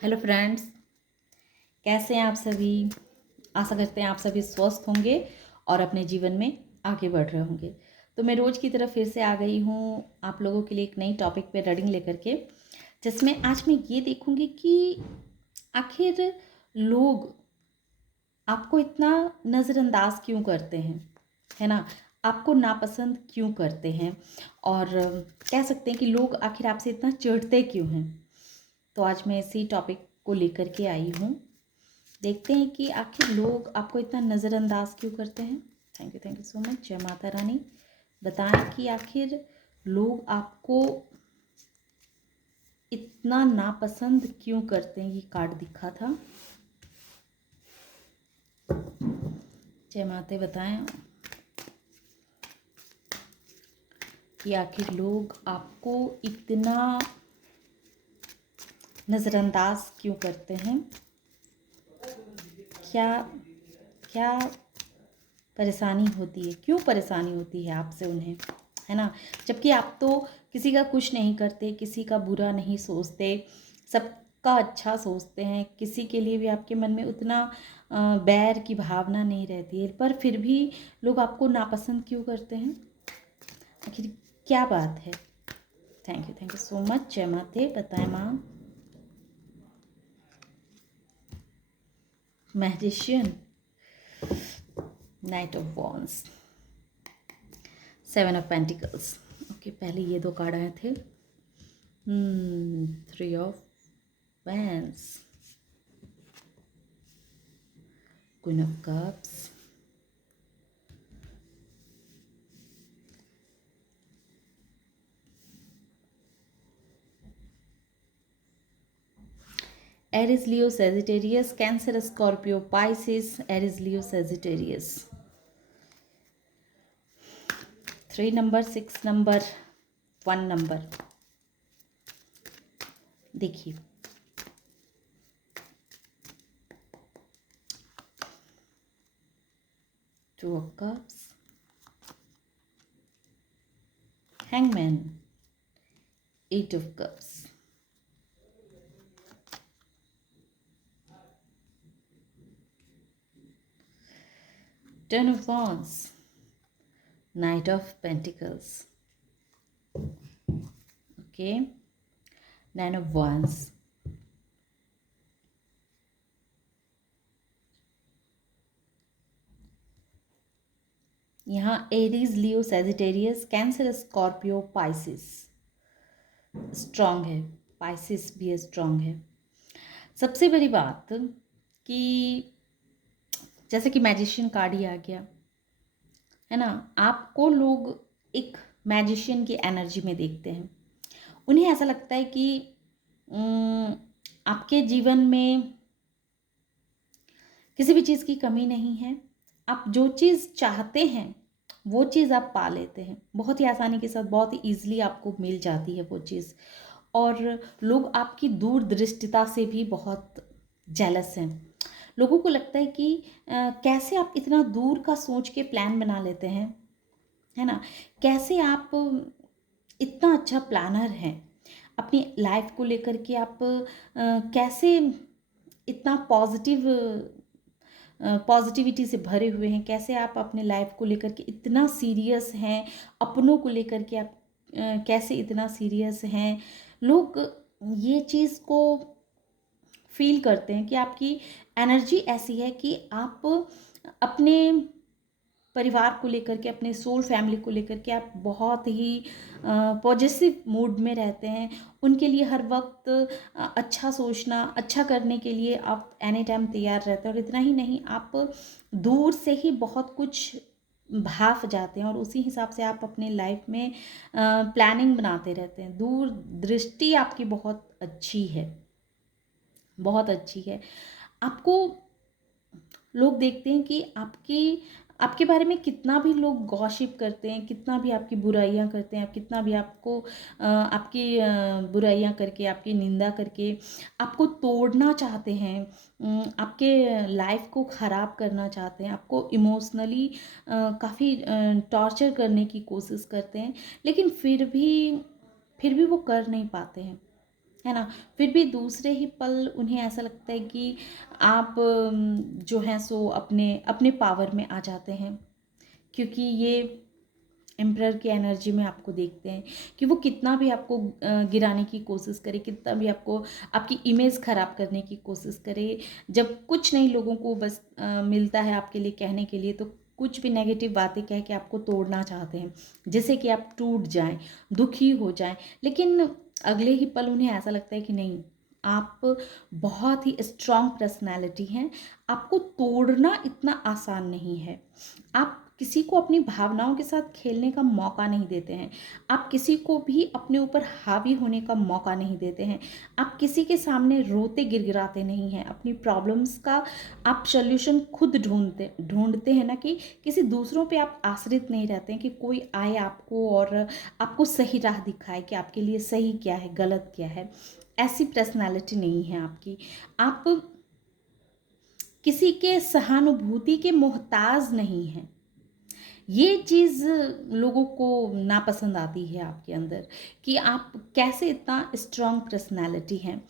Hello friends, कैसे हैं आप सभी। आशा करते हैं आप सभी स्वस्थ होंगे और अपने जीवन में आगे बढ़ रहे होंगे। तो मैं रोज़ की तरह फिर से आ गई हूँ आप लोगों के लिए एक नई टॉपिक पे रीडिंग लेकर के, जिसमें आज मैं ये देखूँगी कि आखिर लोग आपको इतना नज़रअंदाज क्यों करते हैं, है ना। आपको नापसंद क्यों करते हैं और कह सकते हैं कि लोग आखिर आपसे इतना चिढ़ते क्यों हैं। तो आज मैं इसी टॉपिक को लेकर के आई हूँ। देखते हैं कि आखिर लोग आपको इतना नज़रअंदाज क्यों करते हैं। Thank you so much. जय माता रानी। बताएं कि आखिर लोग आपको इतना नापसंद क्यों करते हैं। ये कार्ड दिखा था। जय माते, बताएं कि आखिर लोग आपको इतना नज़रअंदाज क्यों करते हैं। क्या क्या परेशानी होती है, क्यों परेशानी होती है आपसे उन्हें, है ना। जबकि आप तो किसी का कुछ नहीं करते, किसी का बुरा नहीं सोचते, सबका अच्छा सोचते हैं। किसी के लिए भी आपके मन में उतना बैर की भावना नहीं रहती है, पर फिर भी लोग आपको नापसंद क्यों करते हैं। आखिर क्या बात है। Thank you so much. जय माते, बताएं माँ। Magician, night of wands, seven of pentacles. Okay, पहले ये दो कार्ड आए थे। Three of Wands, Queen of Cups, Aries, Leo, Sagittarius, Cancer, Scorpio, Pisces, Aries, Leo, Sagittarius। 3 number, 6 number, 1 number. देखिए, Two of Cups, Hangman, 8 of Cups, Ten of Wands, Knight of Pentacles, okay, 9 of Wands, यहाँ Aries, Leo, Sagittarius, Cancer, Scorpio, Pisces strong है। Pisces भी strong है। सबसे बड़ी बात कि जैसे कि मैजिशियन कार्ड ही आ गया, है ना। आपको लोग एक मैजिशियन की एनर्जी में देखते हैं। उन्हें ऐसा लगता है कि आपके जीवन में किसी भी चीज़ की कमी नहीं है। आप जो चीज़ चाहते हैं वो चीज़ आप पा लेते हैं बहुत ही आसानी के साथ, बहुत ही ईजिली आपको मिल जाती है वो चीज़। और लोग आपकी दूरदृष्टिता से भी बहुत जेलस हैं। लोगों को लगता है कि कैसे आप इतना दूर का सोच के प्लान बना लेते हैं, है ना। कैसे आप इतना अच्छा प्लानर हैं अपनी लाइफ को लेकर के। आप कैसे इतना पॉजिटिविटी से भरे हुए हैं। कैसे आप अपने लाइफ को लेकर के इतना सीरियस हैं। अपनों को लेकर के आप कैसे इतना सीरियस हैं। लोग ये चीज़ को फील करते हैं कि आपकी एनर्जी ऐसी है कि आप अपने परिवार को लेकर के, अपने सोल फैमिली को लेकर के आप बहुत ही पॉजिटिव मूड में रहते हैं। उनके लिए हर वक्त अच्छा सोचना, अच्छा करने के लिए आप एनी टाइम तैयार रहते हैं। और इतना ही नहीं, आप दूर से ही बहुत कुछ भाप जाते हैं और उसी हिसाब से आप अपने लाइफ में प्लानिंग बनाते रहते हैं। दूर दृष्टि आपकी बहुत अच्छी है, बहुत अच्छी है। आपको लोग देखते हैं कि आपके बारे में कितना भी लोग गॉसिप करते हैं, कितना भी आपकी बुराइयां करते हैं, आप कितना भी आपको आपकी बुराइयां करके, आपकी निंदा करके आपको तोड़ना चाहते हैं, आपके लाइफ को ख़राब करना चाहते हैं, आपको इमोशनली काफ़ी टॉर्चर करने की कोशिश करते हैं, लेकिन फिर भी वो कर नहीं पाते हैं, है ना? फिर भी दूसरे ही पल उन्हें ऐसा लगता है कि आप जो हैं सो अपने अपने पावर में आ जाते हैं, क्योंकि ये एम्परर की एनर्जी में आपको देखते हैं कि वो कितना भी आपको गिराने की कोशिश करे, कितना भी आपको आपकी इमेज ख़राब करने की कोशिश करे। जब कुछ नहीं लोगों को बस मिलता है आपके लिए कहने के लिए, तो कुछ भी नेगेटिव बातें कह के आपको तोड़ना चाहते हैं, जिससे कि आप टूट जाएं, दुखी हो जाएं। लेकिन अगले ही पल उन्हें ऐसा लगता है कि नहीं, आप बहुत ही स्ट्रांग पर्सनैलिटी हैं, आपको तोड़ना इतना आसान नहीं है। आप किसी को अपनी भावनाओं के साथ खेलने का मौका नहीं देते हैं। आप किसी को भी अपने ऊपर हावी होने का मौका नहीं देते हैं। आप किसी के सामने रोते गिड़गिड़ाते नहीं हैं। अपनी प्रॉब्लम्स का आप सॉल्यूशन खुद ढूँढते ढूँढते हैं ना, कि किसी दूसरों पे आप आश्रित नहीं रहते हैं कि कोई आए आपको और आपको सही राह दिखाए कि आपके लिए सही क्या है, गलत क्या है। ऐसी पर्सनैलिटी नहीं है आपकी। आप किसी के सहानुभूति के मोहताज नहीं हैं। ये चीज़ लोगों को नापसंद आती है आपके अंदर, कि आप कैसे इतना स्ट्रांग पर्सनैलिटी हैं,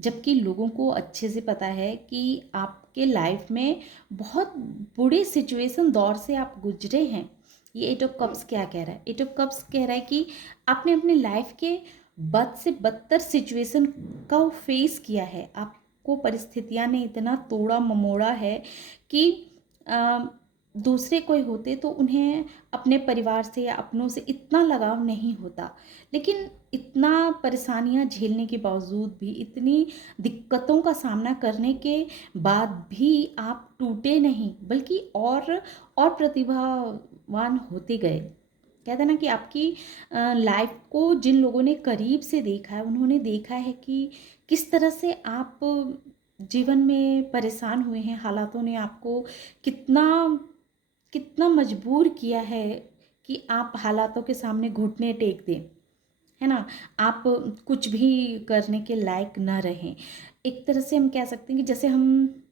जबकि लोगों को अच्छे से पता है कि आपके लाइफ में बहुत बुरे सिचुएशन दौर से आप गुजरे हैं। ये एट ऑफ कप्स क्या कह रहा है? एट ऑफ कप्स कह रहा है कि आपने अपने लाइफ के बद से बदतर सिचुएशन का फेस किया है। आपको परिस्थितियां ने इतना तोड़ा ममोड़ा है कि दूसरे कोई होते तो उन्हें अपने परिवार से या अपनों से इतना लगाव नहीं होता। लेकिन इतना परेशानियां झेलने के बावजूद भी, इतनी दिक्कतों का सामना करने के बाद भी आप टूटे नहीं, बल्कि और प्रतिभावान होते गए। कहते हैं ना कि आपकी लाइफ को जिन लोगों ने करीब से देखा है, उन्होंने देखा है कि किस तरह से आप जीवन में परेशान हुए हैं। हालातों ने आपको कितना कितना मजबूर किया है कि आप हालातों के सामने घुटने टेक दें, है ना? आप कुछ भी करने के लायक ना रहें। एक तरह से हम कह सकते हैं कि जैसे हम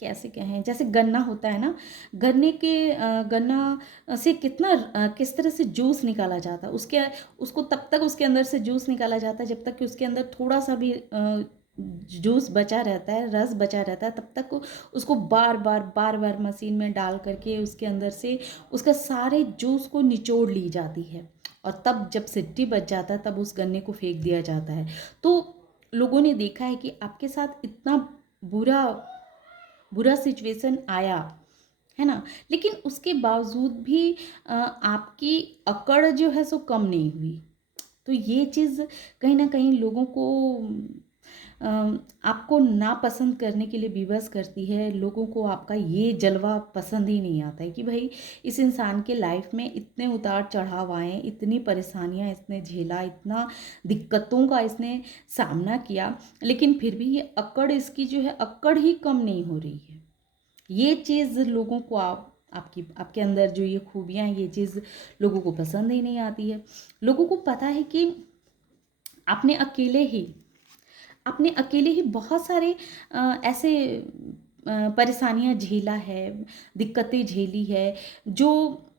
कैसे कहें, जैसे गन्ना होता है ना, गन्ना से कितना किस तरह से जूस निकाला जाता है, उसके उसको तब तक उसके अंदर से जूस निकाला जाता है जब तक कि उसके अंदर थोड़ा सा भी जूस बचा रहता है, रस बचा रहता है। तब तक उसको बार बार मशीन में डाल करके उसके अंदर से उसका सारे जूस को निचोड़ ली जाती है, और तब जब सिट्टी बच जाता है तब उस गन्ने को फेंक दिया जाता है। तो लोगों ने देखा है कि आपके साथ इतना बुरा बुरा सिचुएशन आया, है ना? लेकिन उसके बावजूद भी आपकी अकड़ जो है सो कम नहीं हुई। तो ये चीज़ कहीं न कहीं लोगों को अ, आपको नापसंद करने के लिए विवश करती है। लोगों को आपका ये जलवा पसंद ही नहीं आता है कि भई इस इंसान के लाइफ में इतने उतार-चढ़ाव आए, इतनी परेशानियाँ इसने झेला, इतना दिक्कतों का इसने सामना किया, लेकिन फिर भी ये अकड़ इसकी जो है, अकड़ ही कम नहीं हो रही है। ये चीज़ लोगों को आपकी आपके अंदर जो ये खूबियाँ हैं, ये चीज़ लोगों को पसंद ही नहीं आती है। लोगों को पता है कि आपने अकेले ही आपने अकेले ही बहुत सारे ऐसे परेशानियाँ झेला है, दिक्कतें झेली है, जो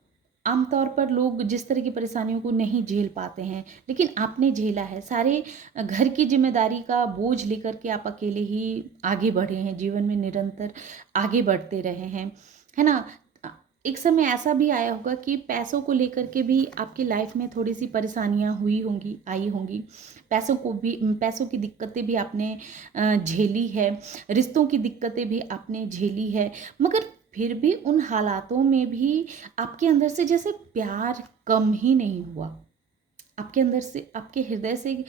आमतौर पर लोग जिस तरह की परेशानियों को नहीं झेल पाते हैं, लेकिन आपने झेला है। सारे घर की ज़िम्मेदारी का बोझ लेकर के आप अकेले ही आगे बढ़े हैं, जीवन में निरंतर आगे बढ़ते रहे हैं, है ना? अ, एक समय ऐसा भी आया होगा कि पैसों को लेकर के भी आपकी लाइफ में थोड़ी-सी परेशानियाँ हुई होंगी, आई होंगी। पैसों की दिक्कतें भी आपने झेली है, रिश्तों की दिक्कतें भी आपने झेली है, मगर फिर भी उन हालातों में भी आपके अंदर से जैसे प्यार कम ही नहीं हुआ। आपके अंदर से, आपके हृदय से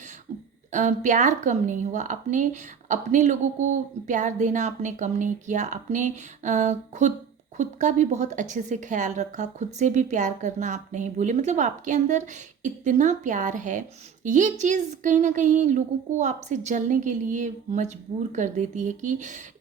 प्यार कम नहीं हुआ। अपने अपने लोगों को प्यार देना आपने कम नहीं किया। आपने खुद खुद का भी बहुत अच्छे से ख़्याल रखा, खुद से भी प्यार करना आप नहीं भूले। मतलब आपके अंदर इतना प्यार है, ये चीज़ कहीं न कहीं लोगों को आपसे जलने के लिए मजबूर कर देती है कि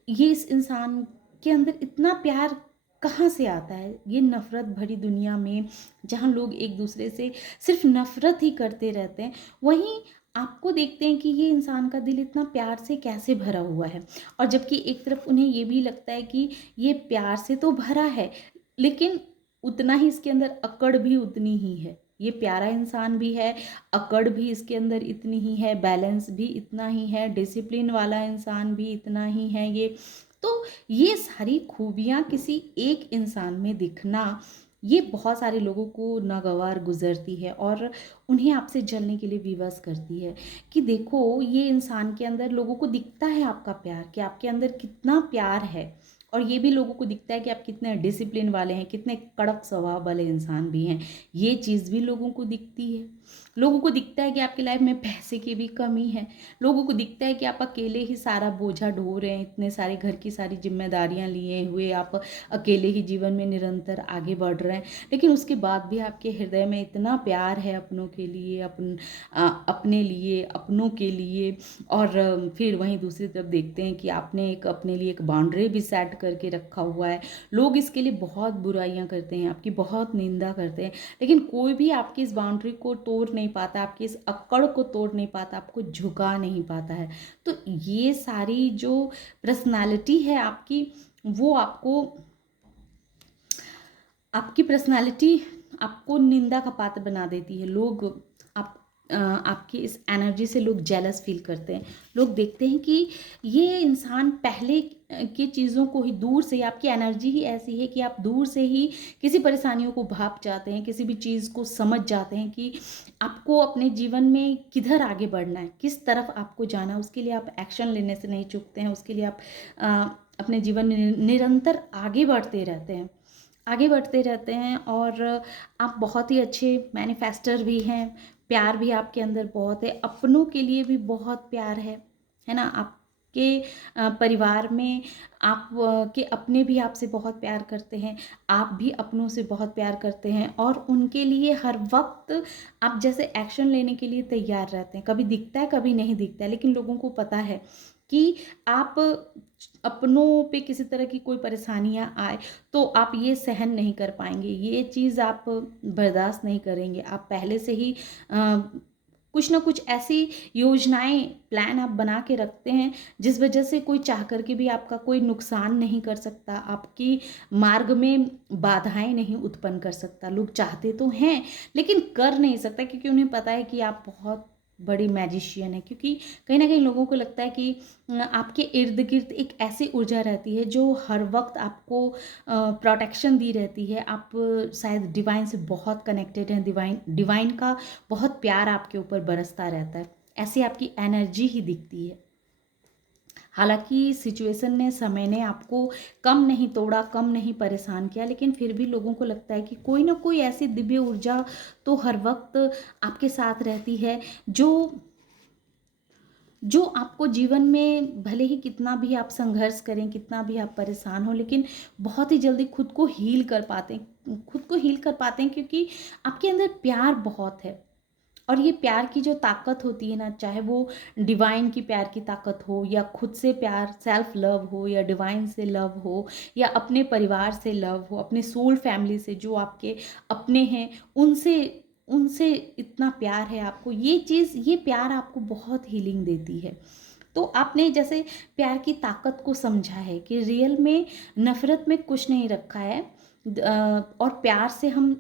ये इस इंसान के अंदर इतना प्यार कहाँ से आता है? ये नफ़रत भरी दुनिया में, जहाँ लोग एक-दूसरे से सिर्फ़ नफ़रत ही करते रहते हैं, वहीं आपको देखते हैं कि ये इंसान का दिल इतना प्यार से कैसे भरा हुआ है। और जबकि एक तरफ उन्हें ये भी लगता है कि ये प्यार से तो भरा है, लेकिन उतना ही इसके अंदर अकड़ भी उतनी ही है। ये प्यारा इंसान भी है, अकड़ भी इसके अंदर इतनी ही है, बैलेंस भी इतना ही है, डिसिप्लिन वाला इंसान भी इतना ही है ये। तो ये सारी खूबियाँ किसी एक इंसान में दिखना, ये बहुत सारे लोगों को नागवार गुजरती है और उन्हें आपसे जलने के लिए विवश करती है कि देखो ये इंसान के अंदर, लोगों को दिखता है आपका प्यार कि आपके अंदर कितना प्यार है, और ये भी लोगों को दिखता है कि आप कितने डिसिप्लिन वाले हैं, कितने कड़क स्वभाव वाले इंसान भी हैं। ये चीज़ भी लोगों को दिखती है। लोगों को दिखता है कि आपकी लाइफ में पैसे की भी कमी है। लोगों को दिखता है कि आप अकेले ही सारा बोझा ढो रहे हैं, इतने सारे घर की सारी जिम्मेदारियां लिए हुए आप अकेले ही जीवन में निरंतर आगे बढ़ रहे हैं। लेकिन उसके बाद भी आपके हृदय में इतना प्यार है अपनों के लिए, अपने लिए, अपनों के लिए। और फिर वहीं दूसरी तरफ देखते हैं कि आपने एक अपने लिए एक बाउंड्री भी सेट करके रखा हुआ है। लोग इसके लिए बहुत बुराइयां करते हैं, आपकी बहुत निंदा करते हैं, लेकिन कोई भी आपकी इस बाउंड्री को तोड़ नहीं पाता, आपकी इस अक्कड़ को तोड़ नहीं पाता, आपको झुका नहीं पाता है। तो ये सारी जो पर्सनालिटी है आपकी, वो आपकी पर्सनालिटी आपको निंदा का पात्र बना देती है। लोग आप आपकी इस एनर्जी से लोग जेलस फील करते हैं। लोग देखते हैं कि ये इंसान पहले की चीज़ों को ही दूर से, आपकी एनर्जी ही ऐसी है कि आप दूर से ही किसी परेशानियों को भाप जाते हैं, किसी भी चीज़ को समझ जाते हैं कि आपको अपने जीवन में किधर आगे बढ़ना है, किस तरफ आपको जाना है। उसके लिए आप एक्शन लेने से नहीं चूकते हैं, उसके लिए आप अ, अपने जीवन में निरंतर आगे बढ़ते रहते हैं, आगे बढ़ते रहते हैं। और आप बहुत ही अच्छे मैनिफेस्टर भी हैं। प्यार भी आपके अंदर बहुत है, अपनों के लिए भी बहुत प्यार है ना। आपके परिवार में आप के अपने भी आपसे बहुत प्यार करते हैं, आप भी अपनों से बहुत प्यार करते हैं, और उनके लिए हर वक्त आप जैसे एक्शन लेने के लिए तैयार रहते हैं। कभी दिखता है, कभी नहीं दिखता है, लेकिन लोगों को पता है कि आप अपनों पे किसी तरह की कोई परेशानियां आए तो आप ये सहन नहीं कर पाएंगे, ये चीज़ आप बर्दाश्त नहीं करेंगे। आप पहले से ही कुछ ना कुछ ऐसी योजनाएं, प्लान आप बना के रखते हैं जिस वजह से कोई चाह करके भी आपका कोई नुकसान नहीं कर सकता, आपकी मार्ग में बाधाएं नहीं उत्पन्न कर सकता। लोग चाहते तो हैं लेकिन कर नहीं सकता, क्योंकि उन्हें पता है कि आप बहुत बड़ी मैजिशियन है। क्योंकि कहीं ना कहीं लोगों को लगता है कि आपके इर्द गिर्द एक ऐसी ऊर्जा रहती है जो हर वक्त आपको प्रोटेक्शन दी रहती है। आप शायद डिवाइन से बहुत कनेक्टेड हैं, डिवाइन डिवाइन का बहुत प्यार आपके ऊपर बरसता रहता है, ऐसी आपकी एनर्जी ही दिखती है। हालांकि सिचुएशन ने, समय ने आपको कम नहीं तोड़ा, कम नहीं परेशान किया, लेकिन फिर भी लोगों को लगता है कि कोई ना कोई ऐसी दिव्य ऊर्जा तो हर वक्त आपके साथ रहती है, जो जो आपको जीवन में भले ही कितना भी आप संघर्ष करें, कितना भी आप परेशान हो, लेकिन बहुत ही जल्दी खुद को हील कर पाते हैं, खुद को हील कर पाते हैं, क्योंकि आपके अंदर प्यार बहुत है। और ये प्यार की जो ताकत होती है ना, चाहे वो डिवाइन की प्यार की ताकत हो, या खुद से प्यार, सेल्फ लव हो, या डिवाइन से लव हो, या अपने परिवार से लव हो, अपने सोल फैमिली से जो आपके अपने हैं उनसे, उनसे इतना प्यार है आपको, ये चीज़, ये प्यार आपको बहुत हीलिंग देती है। तो आपने जैसे प्यार की ताकत को समझा है कि रियल में नफरत में कुछ नहीं रखा है। और प्यार से हम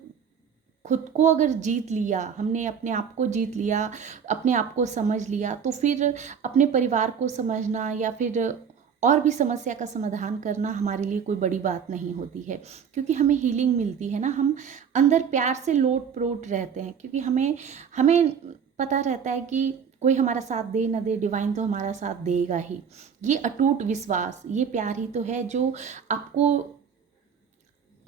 खुद को अगर जीत लिया, हमने अपने आप को जीत लिया, अपने आप को समझ लिया, तो फिर अपने परिवार को समझना या फिर और भी समस्या का समाधान करना हमारे लिए कोई बड़ी बात नहीं होती है। क्योंकि हमें हीलिंग मिलती है ना, हम अंदर प्यार से लोट प्रोट रहते हैं, क्योंकि हमें हमें पता रहता है कि कोई हमारा साथ दे ना दे, डिवाइन तो हमारा साथ देगा ही। ये अटूट विश्वास, ये प्यार ही तो है जो आपको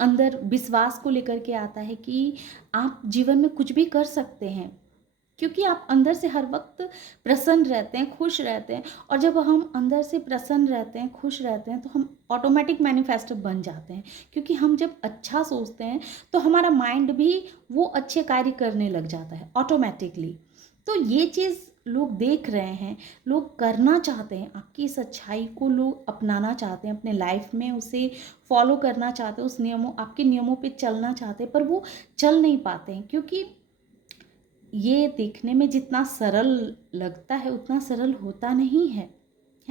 अंदर विश्वास को लेकर के आता है कि आप जीवन में कुछ भी कर सकते हैं, क्योंकि आप अंदर से हर वक्त प्रसन्न रहते हैं, खुश रहते हैं। और जब हम अंदर से प्रसन्न रहते हैं, खुश रहते हैं, तो हम ऑटोमेटिक मैनिफेस्टर बन जाते हैं। क्योंकि हम जब अच्छा सोचते हैं तो हमारा माइंड भी वो अच्छे कार्य करने लग जाता है ऑटोमेटिकली। तो ये चीज़ लोग देख रहे हैं, लोग करना चाहते हैं, आपकी इस अच्छाई को लोग अपनाना चाहते हैं अपने लाइफ में, उसे फॉलो करना चाहते हैं, उस नियमों, आपके नियमों पे चलना चाहते हैं, पर वो चल नहीं पाते हैं। क्योंकि ये देखने में जितना सरल लगता है उतना सरल होता नहीं है,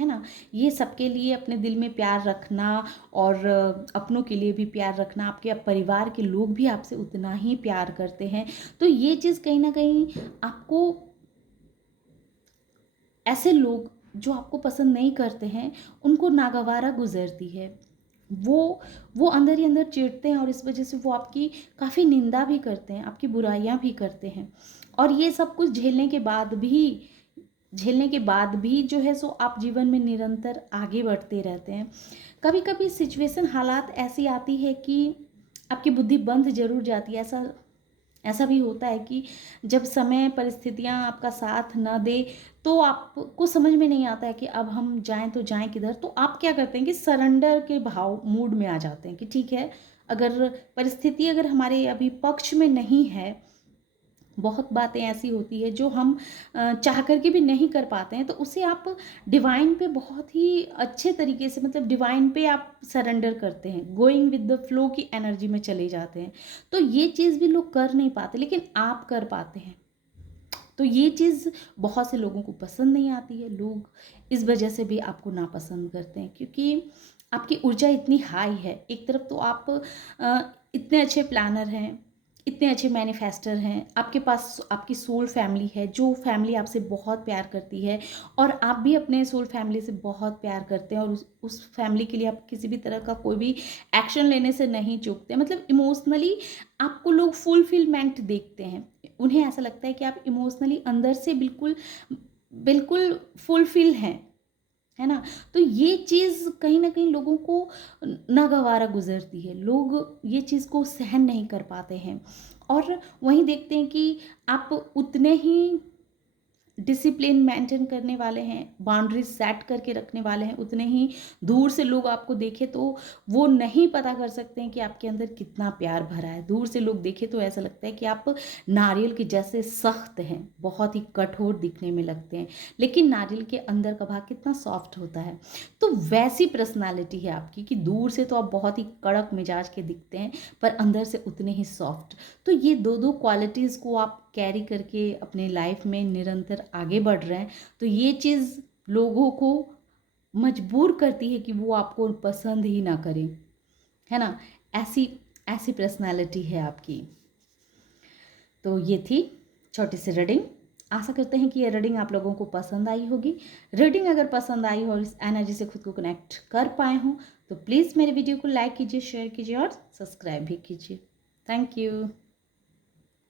है ना। ये सबके लिए अपने दिल में प्यार रखना और अपनों के लिए भी प्यार रखना, आपके परिवार के लोग भी आपसे उतना ही प्यार करते हैं। तो ये चीज़ कहीं ना कहीं आपको, ऐसे लोग जो आपको पसंद नहीं करते हैं उनको नागवारा गुजरती है। वो वो अंदर ही अंदर चिढ़ते हैं और इस वजह से वो आपकी काफ़ी निंदा भी करते हैं, आपकी बुराइयां भी करते हैं। और ये सब कुछ झेलने के बाद भी जो है सो आप जीवन में निरंतर आगे बढ़ते रहते हैं। कभी कभी सिचुएशन, हालात ऐसी आती है कि आपकी बुद्धि बंद जरूर जाती है। ऐसा ऐसा भी होता है कि जब समय परिस्थितियां आपका साथ ना दे तो आपको समझ में नहीं आता है कि अब हम जाएं तो जाएं किधर। तो आप क्या करते हैं कि सरेंडर के भाव मूड में आ जाते हैं कि ठीक है, अगर परिस्थिति अगर हमारे अभी पक्ष में नहीं है, बहुत बातें ऐसी होती है जो हम चाह करके भी नहीं कर पाते हैं, तो उसे आप डिवाइन पे बहुत ही अच्छे तरीके से, मतलब डिवाइन पे आप सरेंडर करते हैं, गोइंग विद द फ्लो की एनर्जी में चले जाते हैं। तो ये चीज़ भी लोग कर नहीं पाते लेकिन आप कर पाते हैं। तो ये चीज़ बहुत से लोगों को पसंद नहीं आती है, लोग इस वजह से भी आपको नापसंद करते हैं क्योंकि आपकी ऊर्जा इतनी हाई है। एक तरफ तो आप इतने अच्छे प्लानर हैं, इतने अच्छे मैनिफेस्टर हैं, आपके पास आपकी सोल फैमिली है, जो फैमिली आपसे बहुत प्यार करती है और आप भी अपने सोल फैमिली से बहुत प्यार करते हैं और उस फैमिली के लिए आप किसी भी तरह का कोई भी एक्शन लेने से नहीं चूकते। मतलब इमोशनली आपको लोग फुलफिलमेंट देखते हैं, उन्हें ऐसा लगता है कि आप इमोशनली अंदर से बिल्कुल बिल्कुल फुलफिल हैं, है ना। तो ये चीज़ कहीं ना कहीं लोगों को नागवारा गुजरती है, लोग ये चीज़ को सहन नहीं कर पाते हैं। और वहीं देखते हैं कि आप उतने ही डिसिप्लिन मेंटेन करने वाले हैं, बाउंड्रीज सेट करके रखने वाले हैं, उतने ही दूर से लोग आपको देखे तो वो नहीं पता कर सकते हैं कि आपके अंदर कितना प्यार भरा है। दूर से लोग देखे तो ऐसा लगता है कि आप नारियल के जैसे सख्त हैं, बहुत ही कठोर दिखने में लगते हैं, लेकिन नारियल के अंदर का भाग कितना सॉफ्ट होता है। तो वैसी पर्सनालिटी है आपकी कि दूर से तो आप बहुत ही कड़क मिजाज के दिखते हैं पर अंदर से उतने ही सॉफ्ट। तो ये दो दो क्वालिटीज़ को आप कैरी करके अपने लाइफ में निरंतर आगे बढ़ रहे हैं, तो ये चीज़ लोगों को मजबूर करती है कि वो आपको पसंद ही ना करें, है ना। ऐसी ऐसी पर्सनालिटी है आपकी। तो ये थी छोटी सी रीडिंग। आशा करते हैं कि ये रीडिंग आप लोगों को पसंद आई होगी। रीडिंग अगर पसंद आई हो और इस एनर्जी से खुद को कनेक्ट कर पाए हों तो प्लीज़ मेरे वीडियो को लाइक कीजिए, शेयर कीजिए और सब्सक्राइब भी कीजिए। Thank you.